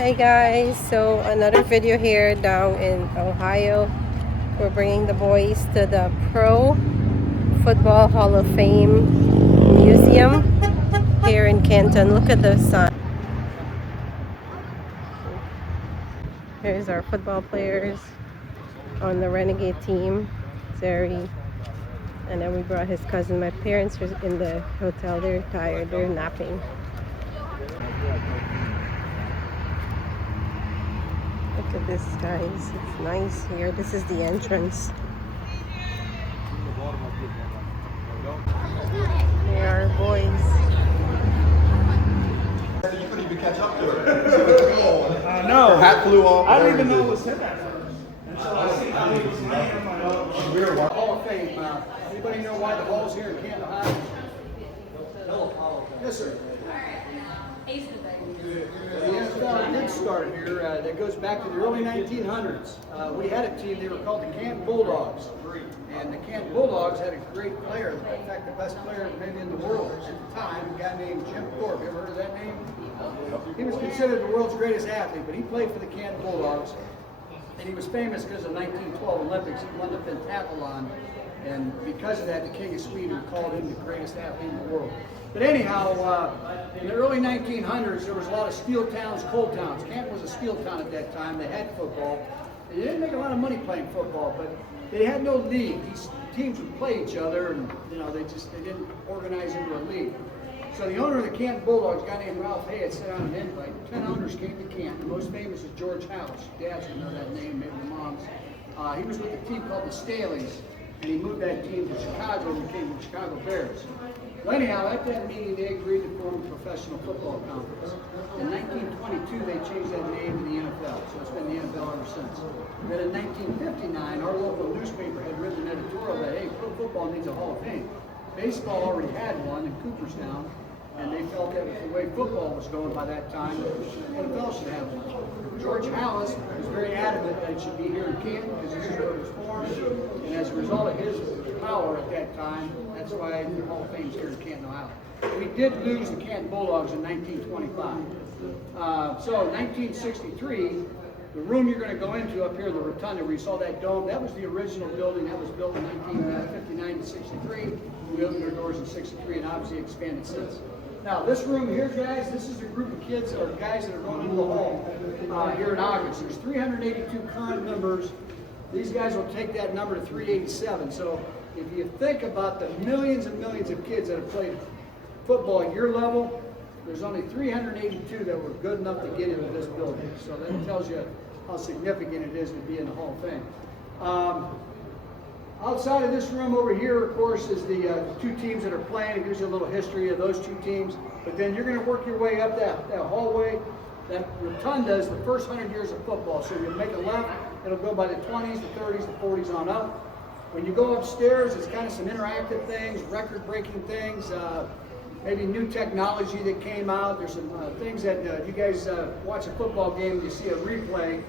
Hey guys, so another video here down in Ohio. We're bringing the boys to the Pro Football Hall of Fame Museum here in Canton. Look at the sign. Here's our football players on the Renegade team, Zeri. And then we brought his cousin. My parents are in the hotel. They're tired. They're napping. Look at this, guys. It's nice here. This is the entrance. They are boys. You couldn't even catch up to her. I know. Her hat flew off. I didn't even know it was him at first. Until I see how he was laying on my Hall of Fame. Anybody know why the hall's here in Canton, Ohio? Yes, sir. The NFL did start here. That goes back to the early 1900s. We had a team. They were called the Canton Bulldogs. And the Canton Bulldogs had a great player. In fact, the best player maybe in the world at the time, a guy named Jim Thorpe. You ever heard of that name? He was considered the world's greatest athlete, but he played for the Canton Bulldogs. And he was famous because of the 1912 Olympics. He won the pentathlon. And because of that, the King of Sweden called him the greatest athlete in the world. But anyhow, in the early 1900s, there was a lot of steel towns, coal towns. Canton was a steel town at that time. They had football. They didn't make a lot of money playing football, but they had no league. These teams would play each other, and they didn't organize into a league. So the owner of the Canton Bulldogs, a guy named Ralph Hay, had sent out an invite. 10 owners came to Canton. The most famous is George House. Dads would know that name, maybe the moms. He was with a team called the Staleys, and he moved that team to Chicago and became the Chicago Bears. Well, anyhow, at that meeting, they agreed to form a professional football conference. In 1922, they changed that name to the NFL, so it's been the NFL ever since. Then in 1959, our local newspaper had written an editorial that, hey, pro football needs a Hall of Fame. Baseball already had one in Cooperstown, and they felt that the way football was going by that time, the NFL should have one. George Hallis was very adamant that it should be here in Canton because this is where it was formed, and as a result of his power at that time, that's why the Hall of Fame is here in Canton, Ohio. We did lose the Canton Bulldogs in 1925. So in 1963, the room you're going to go into up here, the rotunda, where you saw that dome, that was the original building. That was built in 1959 to 63. We opened our doors in 63 and obviously expanded since. Now, this room here, guys, this is a group of kids or guys that are going into the hall here in August. There's 382 current members. These guys will take that number to 387. So if you think about the millions and millions of kids that have played football at your level, there's only 382 that were good enough to get into this building. So that tells you how significant it is to be in the Hall of Fame. Outside of this room over here, of course, is the two teams that are playing. It gives you a little history of those two teams. But then you're going to work your way up that hallway. That rotunda is the first 100 years of football. So you'll make a left, it'll go by the 20s, the 30s, the 40s on up. When you go upstairs, it's kind of some interactive things, record-breaking things, maybe new technology that came out. There's some things that you guys watch a football game and you see a replay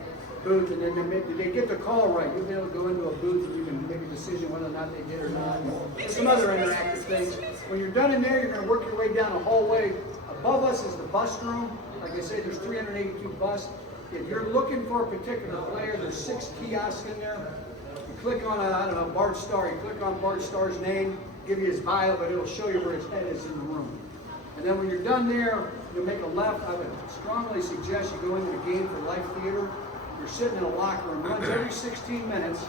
booth, and then they get the call right. You'll be able to go into a booth and you can make a decision whether or not they did or not. Some other interactive things. When you're done in there, you're going to work your way down a hallway. Above us is the bus room. Like I say, there's 382 buses. If you're looking for a particular player, there's 6 kiosks in there. You click on, Bart Starr. You click on Bart Starr's name, give you his bio, but it'll show you where his head is in the room. And then when you're done there, you'll make a left. I would strongly suggest you go into the Game for Life Theater. You're sitting in a locker room. Runs every 16 minutes.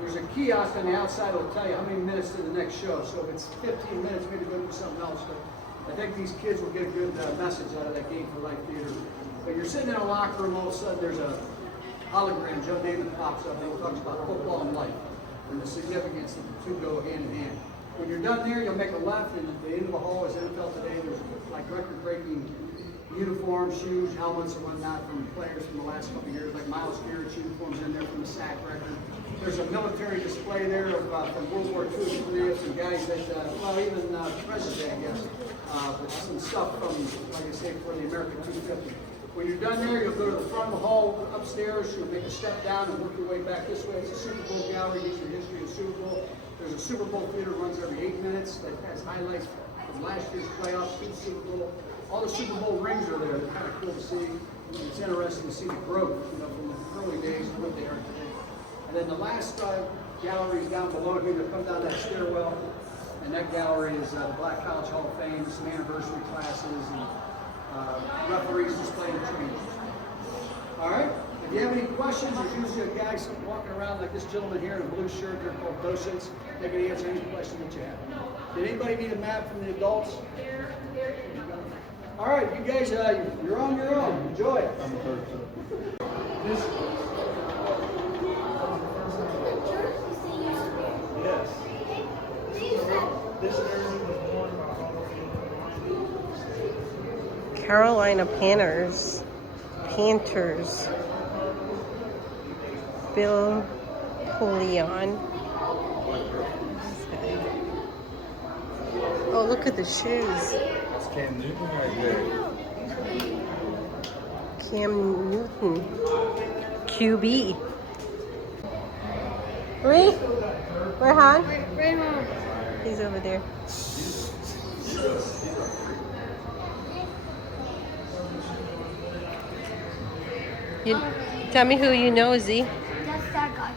There's a kiosk on the outside that will tell you how many minutes to the next show. So if it's 15 minutes, maybe go for something else. But I think these kids will get a good message out of that Game for Life Theater. But you're sitting in a locker room, all of a sudden there's a hologram, Joe Namath pops up, and he talks about football and life and the significance that the two go hand in hand. When you're done there, you'll make a left, and at the end of the hall is NFL Today. There's like record-breaking uniforms, shoes, helmets, and whatnot from players from the last couple of years, like Miles Garrett's uniforms in there from the sack record. There's a military display there from World War II and III of some guys that, even President, I guess, with some stuff from, like I say, for the American 250. When you're done there, you'll go to the front of the hall upstairs. You'll make a step down and work your way back this way. It's a Super Bowl gallery, gives you the history of the Super Bowl. There's a Super Bowl theater, runs every 8 minutes, that has highlights from last year's playoffs to the Super Bowl. All the Super Bowl rings are there. They're kind of cool to see. It's interesting to see the growth, from the early days to what they are today. And then the last gallery is down below here. They'll come down that stairwell, and that gallery is the Black College Hall of Fame, some anniversary classes, and referees displaying the trainers. All right. If you have any questions, there's usually a guy walking around like this gentleman here in a blue shirt. They're called docents. They can answer any question that you have. Did anybody need a map from the adults? All right, you guys, you're on your own. Enjoy it. Carolina Panthers. Bill Polion. Oh, look at the shoes. That's Cam Newton right there. Cam Newton. QB. Where Han? Right home. He's over there. You, tell me who you know, Z. That's that guy.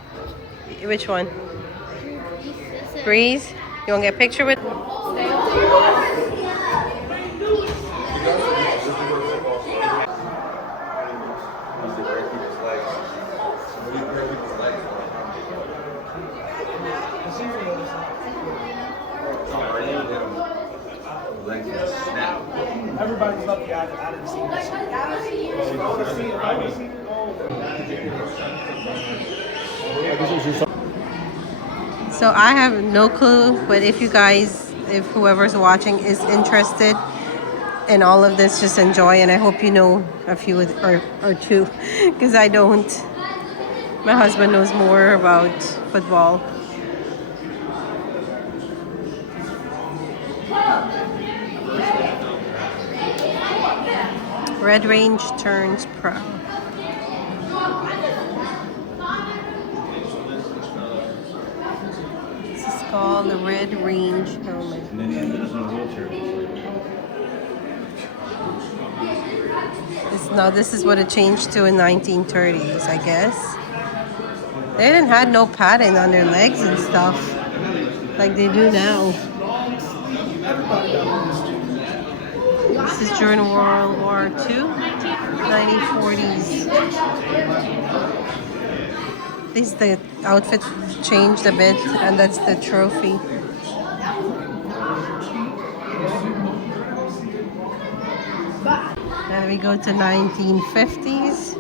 Which one? Breeze? You want to get a picture with? Everybody's lucky I didn't see this. So I have no clue, but if whoever's watching is interested in all of this, just enjoy, and I hope you know a few or two, because I don't. My husband knows more about football. Red Range turns pro. This is called the Red Range helmet. This is what it changed to in 1930s, I guess. They didn't have no padding on their legs and stuff like they do now. This is during World War II, 1940s. The outfit changed a bit, and that's the trophy. Then we go to 1950s.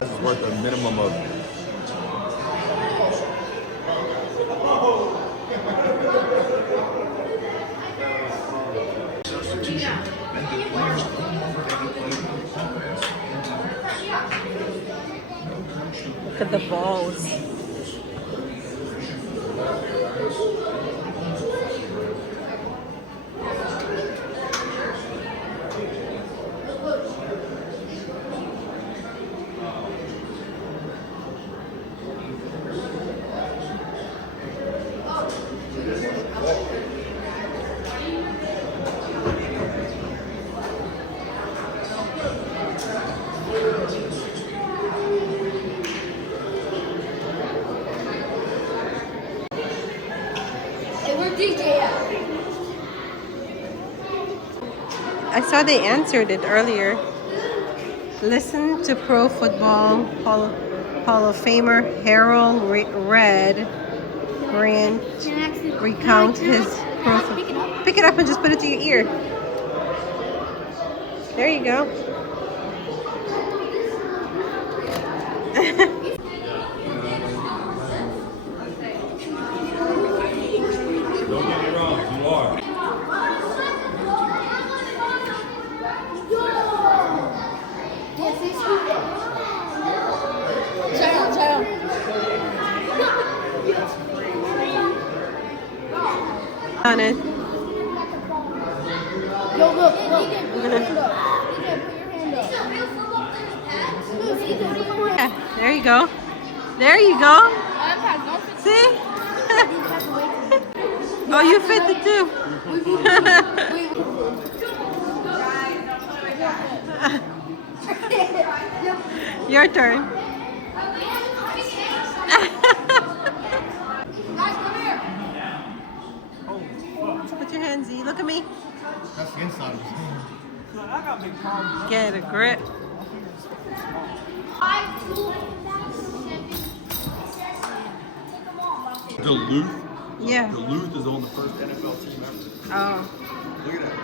This is worth a minimum of. Look at the balls. I saw they answered it earlier. Listen to Pro Football Hall of Famer Harold Red Grant recount his pro. Pick it up and just put it to your ear. There you go. Don't get me wrong, you are. On it. Yo, look. You can put your hand up. Yeah, there you go. There you go. See? Oh, you fit the two. Your turn. Put your hands in. Look at me. That's the inside of his hand. I got big problems. Get a grip. Duluth. Yeah. Duluth is on the first NFL team ever. Oh. Look at that.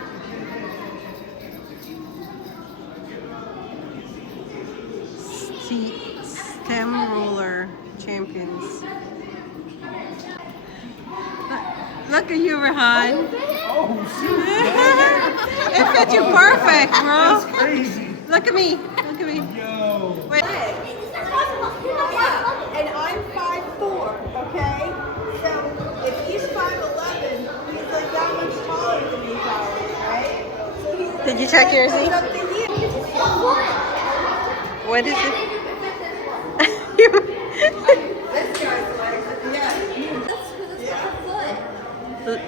Stem roller champions. Look at you, Rahan. Oh, shoot. It fit you perfect, bro. That's crazy. Look at me. Look at me. Yo. Wait. And I'm 5'4", okay? So if he's 5'11", he's like that much taller than me, probably, right? So he's Did you check yours, E? something here. What is it? This guy's like, yeah.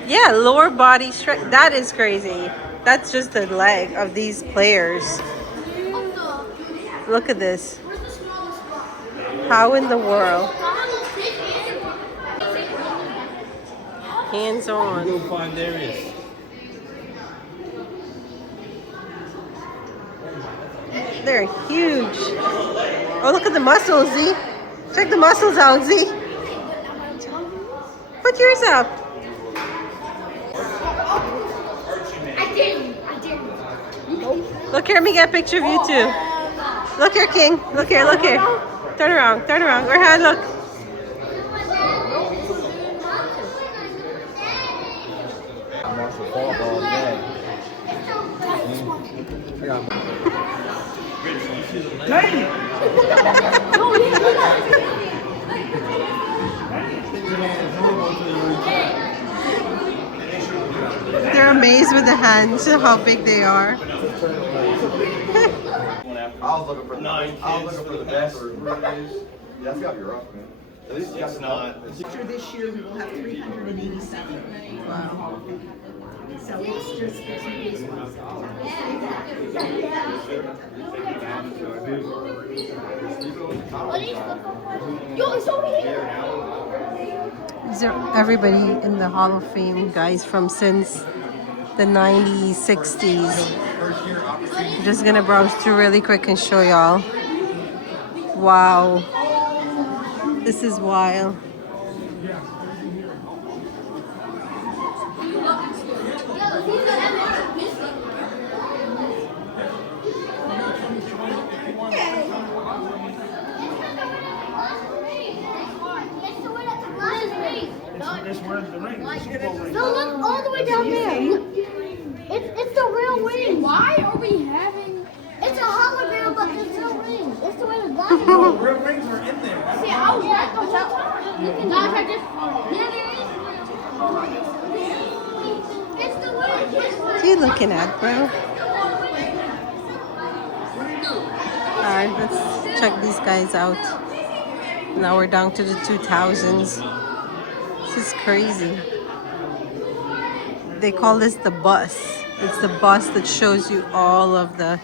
Yeah, lower body strength. That is crazy. That's just the leg of these players. Look at this. How in the world? Hands on. Go find Darius. They're huge. Oh, look at the muscles, Z. Check the muscles out, Z. Put yours up. I didn't. Look here, let me get a picture of you too. Look here, King. Look here, look here. Turn around, turn around. Rahan, look. Marshall Fall all day. They're amazed with the hands, how big they are. I was looking for the best. That's gotta be rough, man. At least you got the not. After this year, we will have 387. Wow. So it's just Yo, it's over here. These are everybody in the Hall of Fame, guys, from since the 90s, 60s. I'm just gonna browse through really quick and show y'all. Wow. This is wild. It's wearing the ring. The Super Bowl ring. No, look all the way down there. Look. It's the real ring. Why are we having? It's a hologram, but it's the real ring. It's the way the glasses. Oh, real rings are in there. See, I was right the whole time. Guys, I just. Yeah, there is. It's the way. What are you looking at, bro? Alright, let's check these guys out. Now we're down to the 2000s. This is crazy. They call this the bus. It's the bus that shows you all of the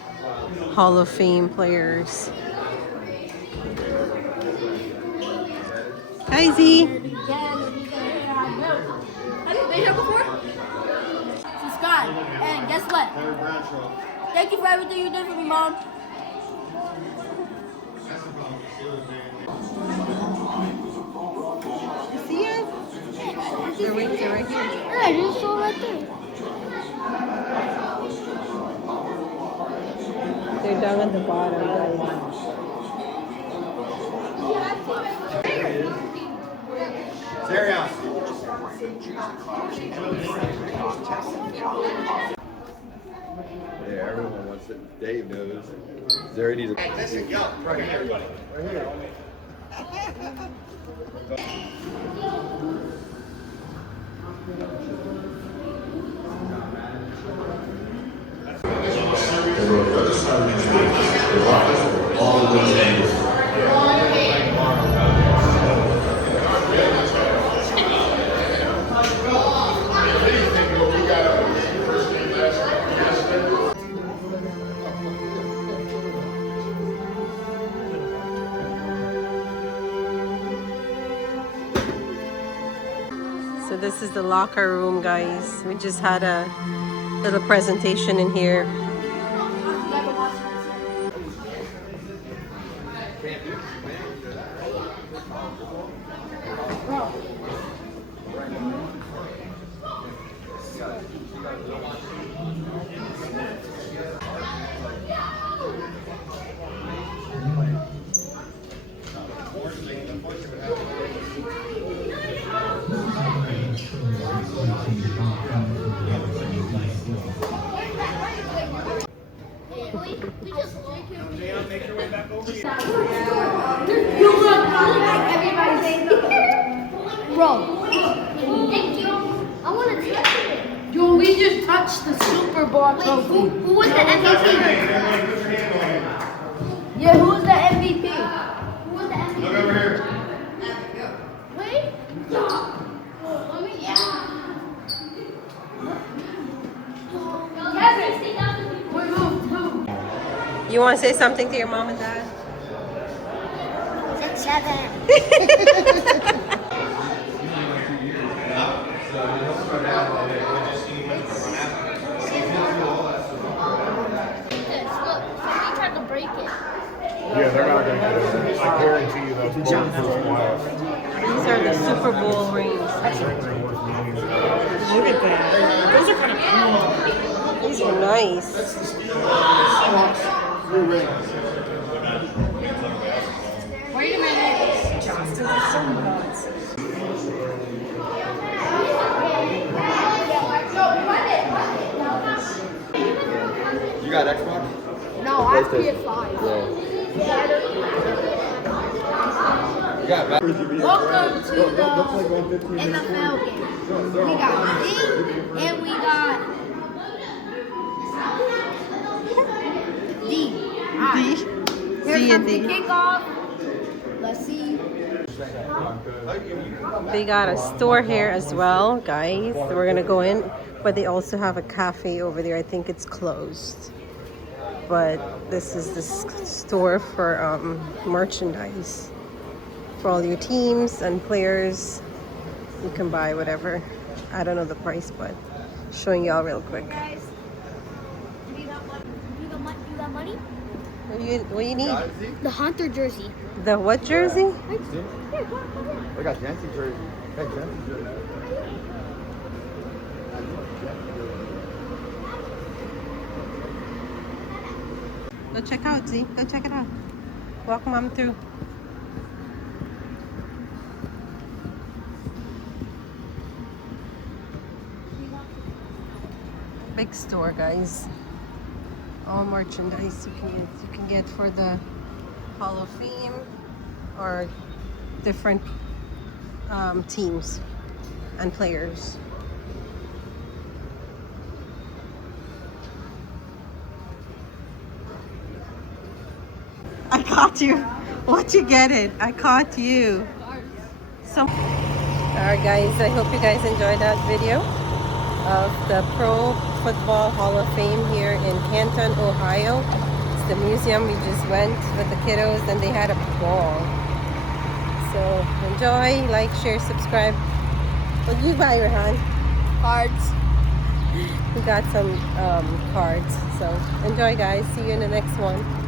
Hall of Fame players. Hi, Z. Have you been here before? Subscribe. And guess what? Thank you for everything you did for me, Mom. You see it? They're right here. Yeah, I just saw right there. They're down at the bottom, guys. Serious. Yeah, everyone wants it. Dave knows. Zary needs a. Listen, yo, right here, everybody. Right here. So this is the locker room, guys. We just had a little presentation in here. Bro, thank you. I want to touch it. Yo, we just touched the Super Bowl trophy. Who was the MVP? Yeah, who was the MVP? Who was the MVP? Look over here. Wait. Let me. You want to say something to your mom and dad? 7. Yeah, they're not going to get it. I guarantee you that's bulletproof glass. These are the Super Bowl rings. Look at that. Those are kind of cool. These are nice. Wait a minute. Johnston is so nuts. You got Xbox? No, I have PS5. You got back. Welcome to the NFL game. We got D and we got D. Here comes the kickoff. Let's see. They got a store here as well, guys. We're gonna go in, but they also have a cafe over there. I think it's closed. But this is the store for merchandise for all your teams and players. You can buy whatever. I don't know the price, but showing y'all real quick. Guys, you got money? What do you need? The Hunter jersey. The what jersey? Here, come on. I got Jancy jersey. Hey, Jancy jersey. Go check out, Z. Go check it out. Walk mom through. Big store, guys. All merchandise you can get for the Hall of Fame or different teams and players. I caught you. What you get it? I caught you. Alright guys, I hope you guys enjoyed that video of the Pro Football Hall of Fame here in Canton, Ohio. It's the museum. We just went with the kiddos and they had a ball. So enjoy, like, share, subscribe. What do you buy, Rehan? Cards. We got some cards. So enjoy guys. See you in the next one.